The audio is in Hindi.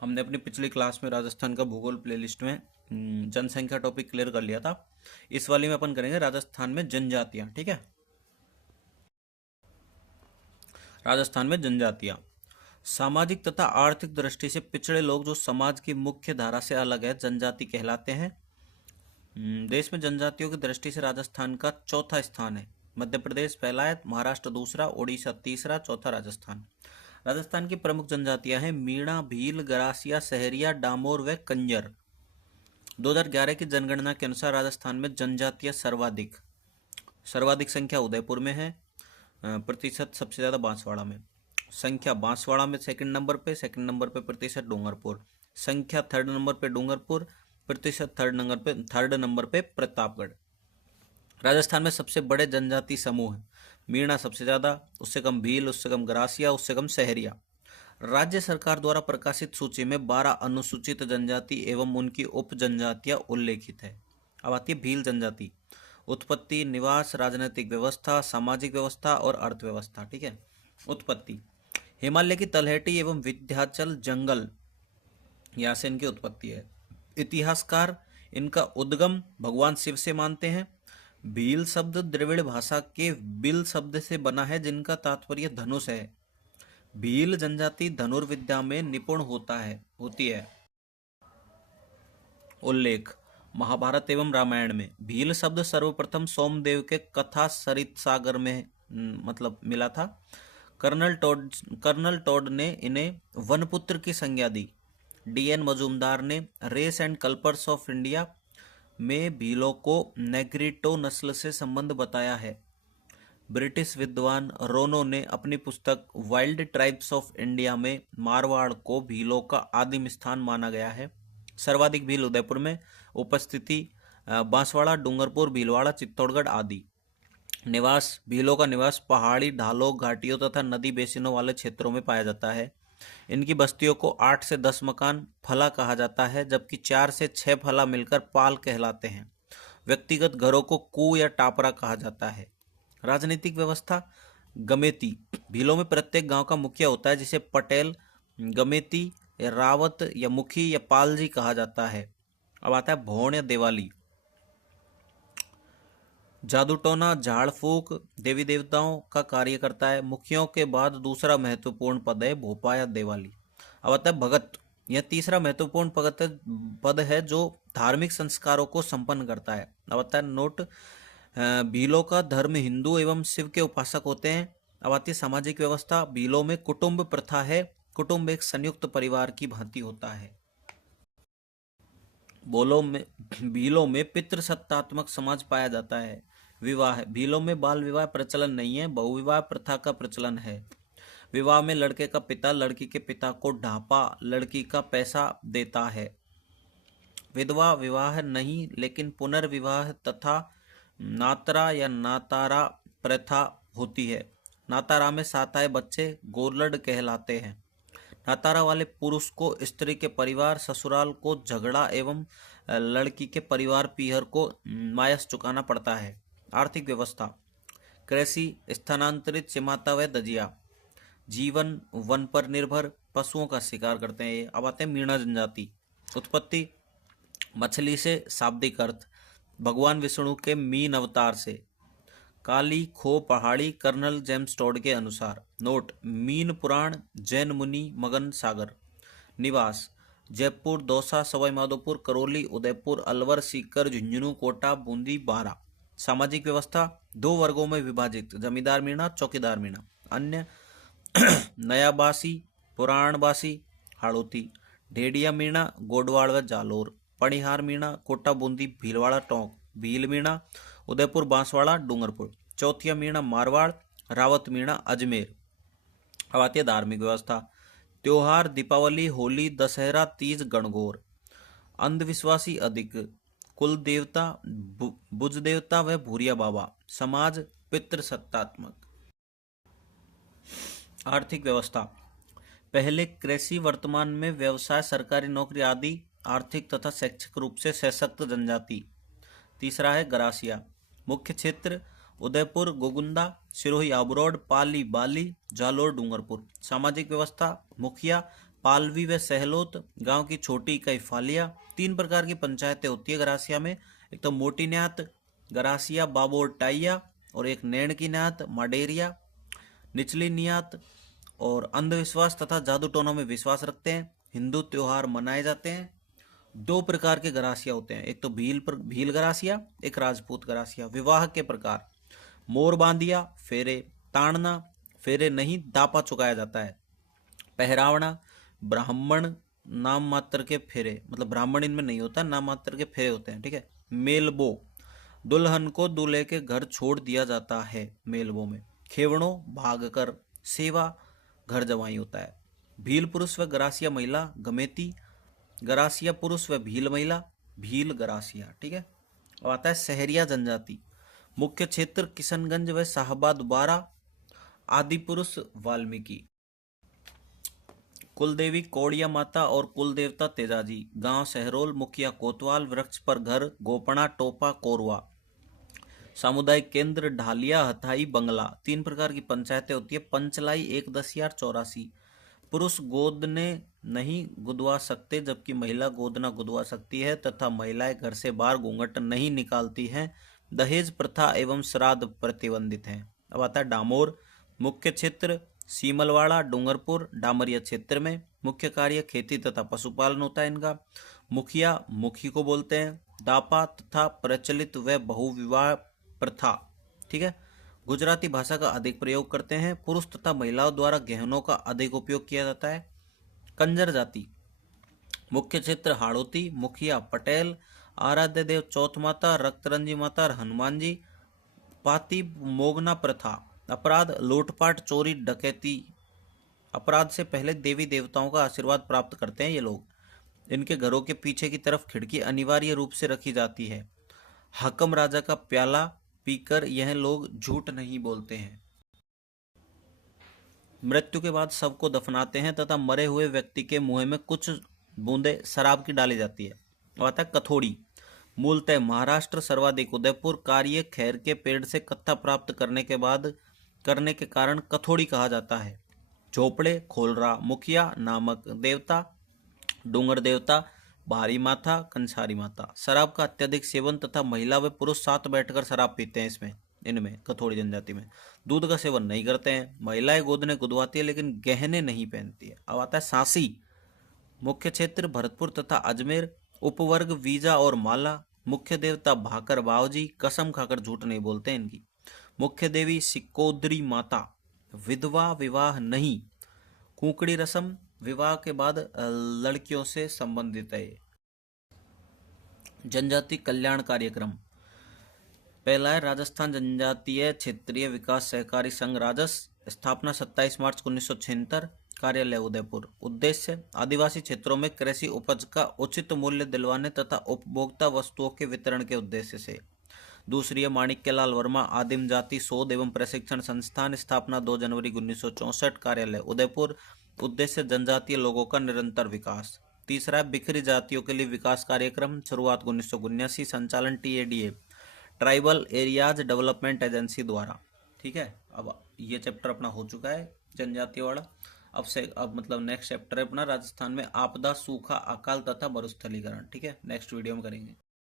हमने अपनी पिछली क्लास में राजस्थान का भूगोल प्लेलिस्ट में जनसंख्या टॉपिक क्लियर कर लिया था। इस वाली में अपन करेंगे राजस्थान में जनजातियां। ठीक है, राजस्थान में जनजातियां सामाजिक तथा आर्थिक दृष्टि से पिछड़े लोग जो समाज की मुख्य धारा से अलग है, जनजाति कहलाते हैं। देश में जनजातियों की दृष्टि से राजस्थान का चौथा स्थान है। मध्य प्रदेश पहला है, महाराष्ट्र दूसरा, उड़ीसा तीसरा, चौथा राजस्थान। राजस्थान की प्रमुख जनजातियां हैं मीणा, भील, गरासिया, सहरिया, डामोर व कंजर। 2011 की जनगणना के अनुसार राजस्थान में जनजातियां सर्वाधिक संख्या उदयपुर में है, प्रतिशत सबसे ज़्यादा बांसवाड़ा में। संख्या बांसवाड़ा में सेकंड नंबर पे प्रतिशत डूंगरपुर। संख्या थर्ड नंबर पे डूंगरपुर, प्रतिशत थर्ड नंबर पे प्रतापगढ़। राजस्थान में सबसे बड़े जनजाति समूह हैं मीणा सबसे ज़्यादा, उससे कम भील, उससे कम गरासिया, उससे कम सहरिया। राज्य सरकार द्वारा प्रकाशित सूची में 12 अनुसूचित जनजाति एवं उनकी उप जनजातियां उल्लेखित है। अब आती है भील जनजाति। उत्पत्ति, निवास, राजनीतिक व्यवस्था, सामाजिक व्यवस्था और अर्थव्यवस्था। ठीक है, उत्पत्ति हिमालय की तलहटी एवं विंध्याचल जंगल, यहाँ से इनकी उत्पत्ति है। इतिहासकार इनका उद्गम भगवान शिव से मानते हैं। भील शब्द द्रविड़ भाषा के बिल शब्द से बना है, जिनका तात्पर्य धनुष है। भील जनजाति धनुर्विद्या में निपुण होती है। उल्लेख महाभारत एवं रामायण में भील शब्द सर्वप्रथम सोमदेव के कथा सरित सागर में मिला था। कर्नल टॉड ने इन्हें वनपुत्र की संज्ञा दी। डीएन मजूमदार ने रेस एंड कल्पर्स ऑफ इंडिया में भीलों को नेग्रिटो नस्ल से संबंध बताया है। ब्रिटिश विद्वान रोनो ने अपनी पुस्तक वाइल्ड ट्राइब्स ऑफ इंडिया में मारवाड़ को भीलों का आदिम स्थान माना गया है। सर्वाधिक भील उदयपुर में, उपस्थिति बांसवाड़ा, डूंगरपुर, भीलवाड़ा, चित्तौड़गढ़ आदि। निवास भीलों का निवास पहाड़ी ढालों, घाटियों तथा नदी बेसिनों वाले क्षेत्रों में पाया जाता है। इनकी बस्तियों को 8 से 10 मकान फला कहा जाता है, जबकि 4 से 6 फला मिलकर पाल कहलाते हैं। व्यक्तिगत घरों को कू या टापरा कहा जाता है। राजनीतिक व्यवस्था गमेती भीलों में प्रत्येक गांव का मुखिया होता है, जिसे पटेल, गमेती या रावत या मुखी या पालजी कहा जाता है। अब आता है भौण या दिवाली। जादू टोना, झाड़ फूक देवी देवताओं का कार्य करता है। मुखियों के बाद दूसरा महत्वपूर्ण पद है भोपा या दिवाली। अब आता है भगत। यह तीसरा महत्वपूर्ण पद है जो धार्मिक संस्कारों को संपन्न करता है। अब आता है नोट भीलों का धर्म हिंदू एवं शिव के उपासक होते हैं। अब आती है सामाजिक व्यवस्था। भीलों में कुटुंब प्रथा है। कुटुंब एक संयुक्त परिवार की भांति होता है। भीलों में पितृसत्तात्मक समाज पाया जाता है। विवाह भीलों में बाल विवाह प्रचलन नहीं है, बहुविवाह प्रथा का प्रचलन है। विवाह में लड़के का पिता लड़की के पिता को ढापा लड़की का पैसा देता है। विधवा विवाह नहीं, लेकिन पुनर्विवाह तथा नातरा या नातारा प्रथा होती है। नातारा में 7 आए बच्चे गोलड कहलाते हैं। नातारा वाले पुरुष को स्त्री के परिवार ससुराल को झगड़ा एवं लड़की के परिवार पीहर को मायस चुकाना पड़ता है। आर्थिक व्यवस्था कृषि, स्थानांतरित चिमाता व दजिया। जीवन वन पर निर्भर, पशुओं का शिकार करते हैं। अब आते हैं मीणा जनजाति। उत्पत्ति मछली से, शाब्दिक अर्थ भगवान विष्णु के मीन अवतार से। काली खो पहाड़ी, कर्नल जेम्स टॉड के अनुसार। नोट मीन पुराण, जैन मुनि, मगन सागर। निवास जयपुर, दौसा, सवाई माधोपुर, करौली, उदयपुर, अलवर, सीकर, झुंझुनू, कोटा, बूंदी, बारा। सामाजिक व्यवस्था 2 वर्गों में विभाजित, जमींदार मीणा, चौकीदार मीणा। अन्य नयाबासी, पुराणबासी, हाड़ौती। ढेडिया मीणा, गोडवाड़ व जालोर। पणिहार मीणा, कोटा, बूंदी, भीलवाड़ा, टोंक। भील मीणा उदयपुर, बांसवाड़ा, डूंगरपुर। चौथिया मीणा मारवाड़, रावत मीणा अजमेर। अब आती है धार्मिक व्यवस्था। त्योहार दीपावली, होली, दशहरा, तीज, गणगौर। अंधविश्वासी अधिक, कुल देवता बुज देवता व भूरिया बाबा। समाज पितृसत्तात्मक। आर्थिक व्यवस्था पहले कृषि, वर्तमान में व्यवसाय, सरकारी नौकरी आदि आर्थिक तथा शैक्षिक रूप से सशक्त जनजाति। तीसरा है गरासिया। मुख्य क्षेत्र उदयपुर, गोगुंदा, सिरोही, आबरोड, पाली, बाली, जालोर, डूंगरपुर। सामाजिक व्यवस्था मुखिया, पालवी व सहलोत, गांव की छोटी इकाई फालिया। 3 प्रकार की पंचायतें होती है गरासिया में, एक तो मोटी न्यात गरासिया बाबोर टाइया, और एक नैण की न्यात माडेरिया, निचली नियात, और अंधविश्वास तथा जादू टोनों में विश्वास रखते हैं। हिंदू त्योहार मनाए जाते हैं। 2 प्रकार के गरासिया होते हैं, एक तो भील गरासिया, एक राजपूत गरासिया। विवाह के प्रकार, मोर बांधिया, फेरे ताड़ना, फेरे नहीं दापा चुकाया जाता है। पहरावना, ब्राह्मण नाम मात्र के फेरे, मतलब ब्राह्मण इनमें नहीं होता, नाम मात्र के फेरे होते हैं, ठीक है। मेलबो, दुल्हन को दूल्हे के घर छोड़ दिया जाता है मेलबो में। खेवड़ो, भागकर सेवा, घर जवाई होता है। भील पुरुष व गरासिया महिला गमेती, गरासिया पुरुष व भील महिला भील गरासिया, ठीक है। अब आता है सहरिया जनजाति। मुख्य क्षेत्र किशनगंज व शाहबाद बारा। आदि पुरुष वाल्मीकि। कुलदेवी कौड़िया माता और कुलदेवता तेजाजी। गांव सहरोल, मुखिया कोतवाल, वृक्ष पर घर गोपना टोपा कोरवा। सामुदायिक केंद्र ढालिया हथाई बंगला। 3 प्रकार की पंचायतें होती है, पंचलाई, एक दसियार, 84। पुरुष गोदने नहीं गुदवा सकते, जबकि महिला गोदना गुदवा सकती है, तथा महिलाएं घर से बाहर घूंघट नहीं निकालती हैं। दहेज प्रथा एवं श्राद्ध प्रतिबंधित है। अब आता है डामोर। मुख्य क्षेत्र सीमलवाड़ा, डूंगरपुर, डामरिया क्षेत्र में। मुख्य कार्य खेती तथा पशुपालन होता है इनका। मुखिया मुखी को बोलते हैं। दापा तथा प्रचलित व बहुविवाह प्रथा, ठीक है। गुजराती भाषा का अधिक प्रयोग करते हैं। पुरुष तथा महिलाओं द्वारा गहनों का अधिक उपयोग किया जाता है। कंजर जाति। मुख्य क्षेत्र हाड़ौती, मुखिया पटेल, आराध्य देव चौथ माता, रक्तरंजी माता और हनुमान जी। पाती मोगना प्रथा। अपराध लूटपाट, चोरी, डकैती। अपराध से पहले देवी देवताओं का आशीर्वाद प्राप्त करते हैं ये लोग। इनके घरों के पीछे की तरफ खिड़की अनिवार्य रूप से रखी जाती है। हकम राजा का प्याला पीकर यह लोग झूठ नहीं बोलते हैं। मृत्यु के बाद शव को दफनाते हैं तथा मरे हुए व्यक्ति के मुंह में कुछ बूंदे शराब की डाली जाती है। आता है कथोड़ी। मूलतः महाराष्ट्र, सर्वाधिक उदयपुर। कार्य खैर के पेड़ से कत्था प्राप्त करने के कारण कथोड़ी कहा जाता है। झोपड़े खोलरा, मुखिया नामक देवता, डूंगर देवता, भारी माथा, कंसारी माता। शराब का अत्यधिक सेवन तथा महिला व पुरुष साथ बैठकर शराब पीते हैं इनमें कथोड़ी जनजाति में। दूध का सेवन नहीं करते हैं। महिलाएं गोदने गुदवाती है लेकिन गहने नहीं पहनती है। अब आता है सांसी। मुख्य क्षेत्र भरतपुर तथा अजमेर। उपवर्ग वीजा और माला। मुख्य देवता भाकर बावजी, कसम खाकर झूठ नहीं बोलते हैं इनकी। मुख्य देवी सिकोद्री माता। विधवा विवाह नहीं। कुकड़ी रस्म, विवाह के बाद लड़कियों से संबंधित है। जनजाति कल्याण कार्यक्रम। पहला है राजस्थान जनजातीय क्षेत्रीय विकास सहकारी संघ राजस। स्थापना 27 मार्च 1976। कार्यालय उदयपुर। उद्देश्य आदिवासी क्षेत्रों में कृषि उपज का उचित मूल्य दिलवाने तथा उपभोक्ता वस्तुओं के वितरण के उद्देश्य से। दूसरी है माणिक्यलाल वर्मा आदिम जाति शोध एवं प्रशिक्षण संस्थान। स्थापना 2 जनवरी 1964। कार्यालय उदयपुर। उद्देश्य जनजातीय लोगों का निरंतर विकास। तीसरा है बिखरी जातियों के लिए विकास कार्यक्रम। शुरुआत 1979। संचालन TADA tribal areas development agency द्वारा, ठीक है। अब ये चैप्टर अपना हो चुका है जनजातीय वाला। अब मतलब नेक्स्ट चैप्टर है अपना राजस्थान में आपदा, सूखा, अकाल तथा मरुस्थलीकरण, ठीक है। नेक्स्ट वीडियो में करेंगे।